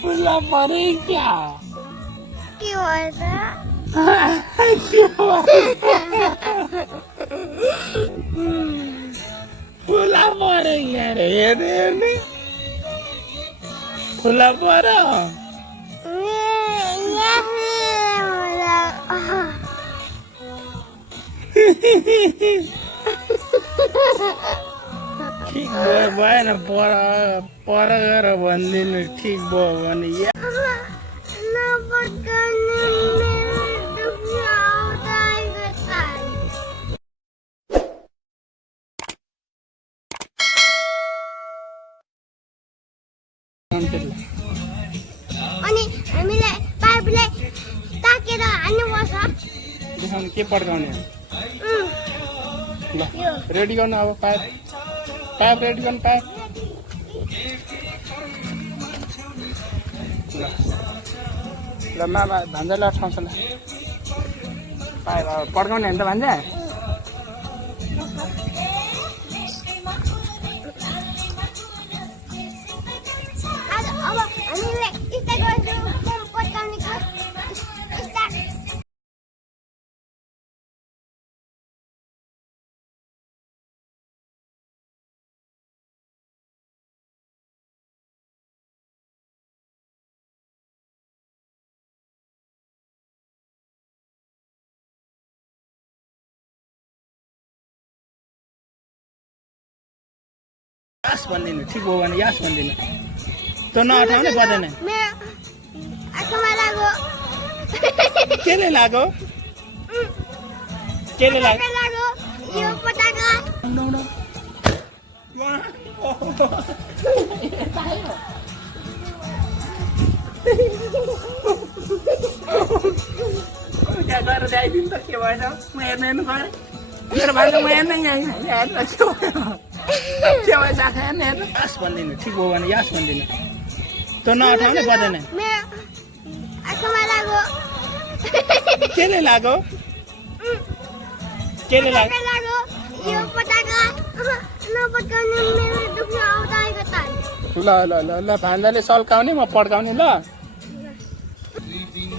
फुला परे क्या के भन्छ फुला परे क्या रे हेर्ने हेर्ने फुला पर ठिक भयो भएन पर पर गएर भनिदिनु ठिक भयो भने अनि हामीले पाइपले ताकेर हाल्नुपर्छ देखाउनु के पड्काउने ल रेडी गर्नु अब पाइप पाइप रेडी गर्नु पाइप ल मामा भान्जाले अठाउँछ ल पाइप अब पड्काउने होइन त भान्जा अब हामीले स्टार्ट गर्छौँ पड्काउने यास भनिदिनु ठिक भयो भने यास भनिदिनु तँ नअठाउने पर्दैन केले लाग्यो केले लाग्यो यो पटाका क्या गरेर ल्याइदिनु त के भएन म हेर्नु हेर्नु गएँ मेरो भाइले म हेर्नै हेर्नु के भएछ आँखा हेर्नु हेर्नु यास भनिदिनु ठिक भयो भने यास भनिदिनु तँ नअठाउने पर्दैन केले लाग्यो केले लाग्यो यो पटाका नपड्काउने मेरो दुख्न आउँदाको त ल ल ल ल भान्जाले सल्काउने म पड्काउने ल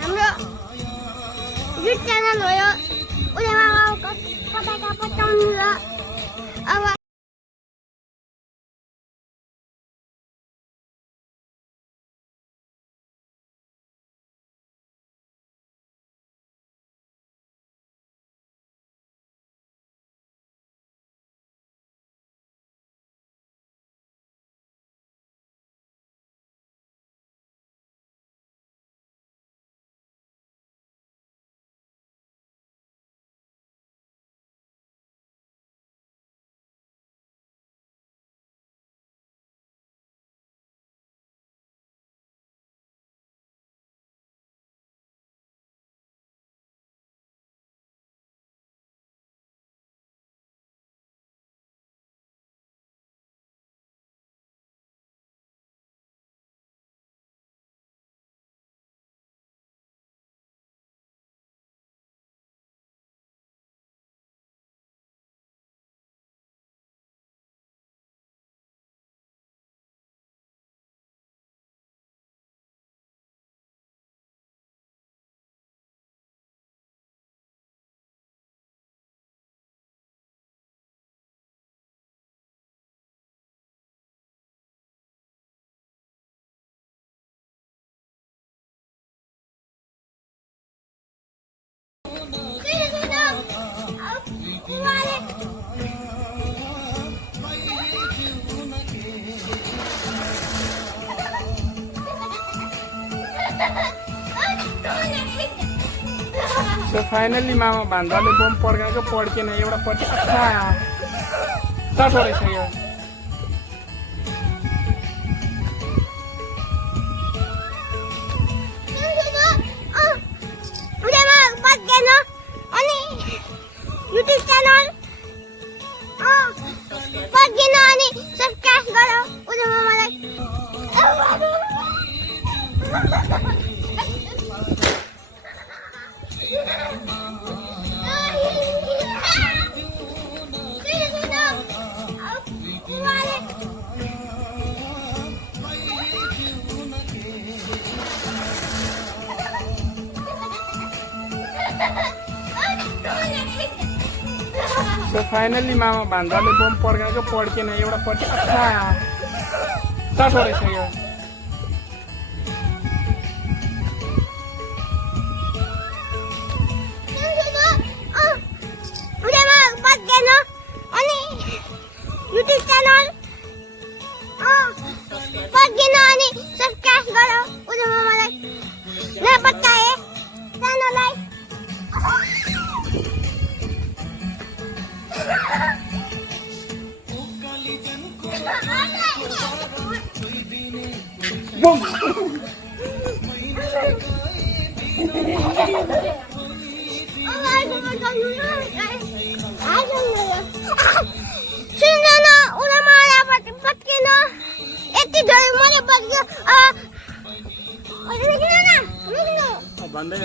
हाम्रो युट्युब च्यानल हो यो उनीमा पटाका पड्काउनु र अब So finally मामा भान्जाले बम पड्काएको पड्केन एउटा पट्टि स्टार्ट गरिसक्यो YouTube channel पड्केन अनि सब्स्क्राइब गरौ उनीमा मलाई सो फाइनली मामा भान्जाले बम पड्काएको पड्केन एउटा पट्टि टटो रहेछ यो YouTube channel पड्केन अनि सब्स्क्राइब गरौ उले मलाई नपत्काए च्यानललाई बम भन्दै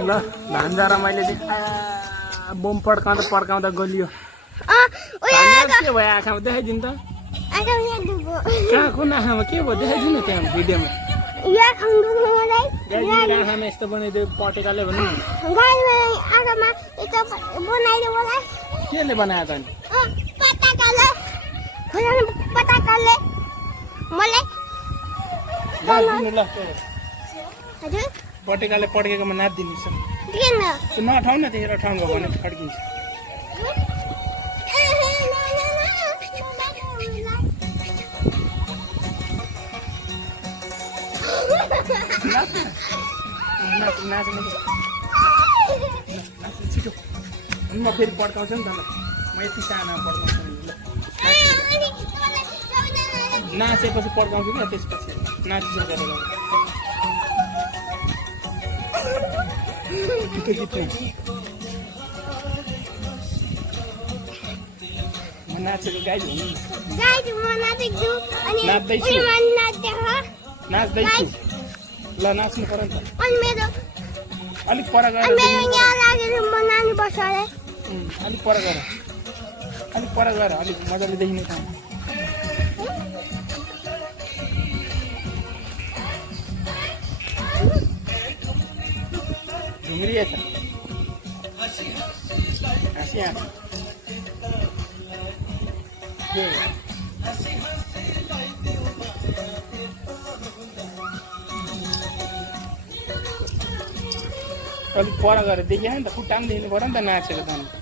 ल भान्जा र मैले बम पड्काउँदा गलियो के भयो आँखामा देखाइदिनु त कहाँ कुन आँखामा के भयो देखाइदिनु त्यहाँ भिडियोमा आँखामा यस्तो बनाइदियो पटेकाले भन्नु केले बनायो त नि ल पटेकाले पड्केकोमा नाच्दिनु त्यो नठाउ न त्यही ठाउँ भयो भने फड्किन्छ छिटो म फेरि पड्काउँछु नि त ल म यति सानो पड्काउँछु नि ल नाचेपछि पड्काउँछु क्या त्यसपछि नाचिसकेर म नाचेको गाई हुनु नाच्दैछु ल नाच्नु पर्यो नि त अलिक पर गएर अलिक पर गएर अलिक मजाले देखिने ठाउँ घुम्रिएछ हाँसी अलिक पर गएर देखिएन नि त खुट्टा पनि देख्नु पऱ्यो नि त नाचेको त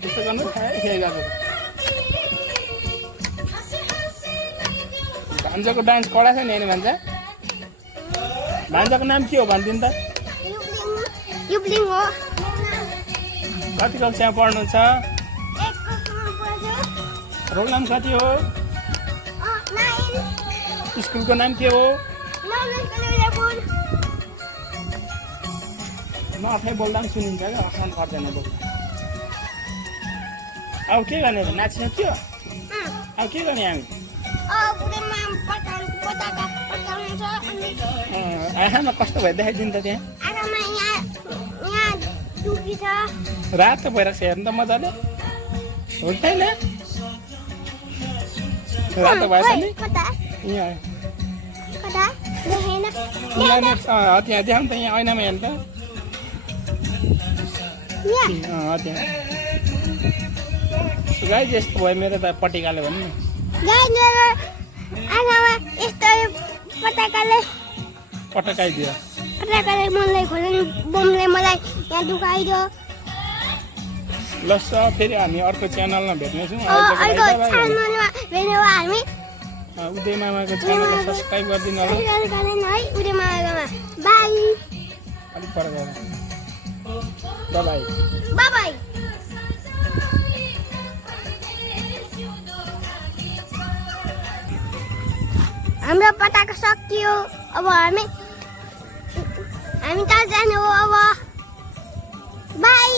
त्यस्तो गर्नु खाए गएको भान्जाको डान्स कडा छ नि होइन भान्जाको नाम के हो भनिदिनु त कति कक्षामा पढ्नुहुन्छ रोल नाम कति हो स्कुलको नाम के हो म आफै बोल्दा पनि सुनिन्छ क्या असान पर्दैन बोल्दा अब के गर्ने त नाच्ने थियो अब के गर्ने हामी आँखामा कस्तो भयो देखाइदिनु त त्यहाँ टुकी छ रातो भइरहेको छ हेर्नु त मजाले हुँदैन रातो भएछ नि कता यहाँ कता देखेन यहाँ त्यहाँ देखाउँ त यहाँ ऐनामा हेर्नु त यहाँ त्यहाँ गाई यस्तो भयो मेरो त पटिकाले भन्नु न गाई मेरो आँखामा यस्तो पटाकाले पटकाइदियो मनलाई खोल्नु बमले मलाई यहाँ दुखाइदियो ल स फेरि हामी अर्को च्यानलमा भेट्नेछौँ अर्को च्यानलमा भेट्ने हो हामी उदय मामाको च्यानललाई सब्सक्राइब गरिदिनु होला है उदय मामाकोमा बाई अलिक पर गएर बाई बाई हाम्रो पटाका सकियो अब हामी त जाने हो अब बाई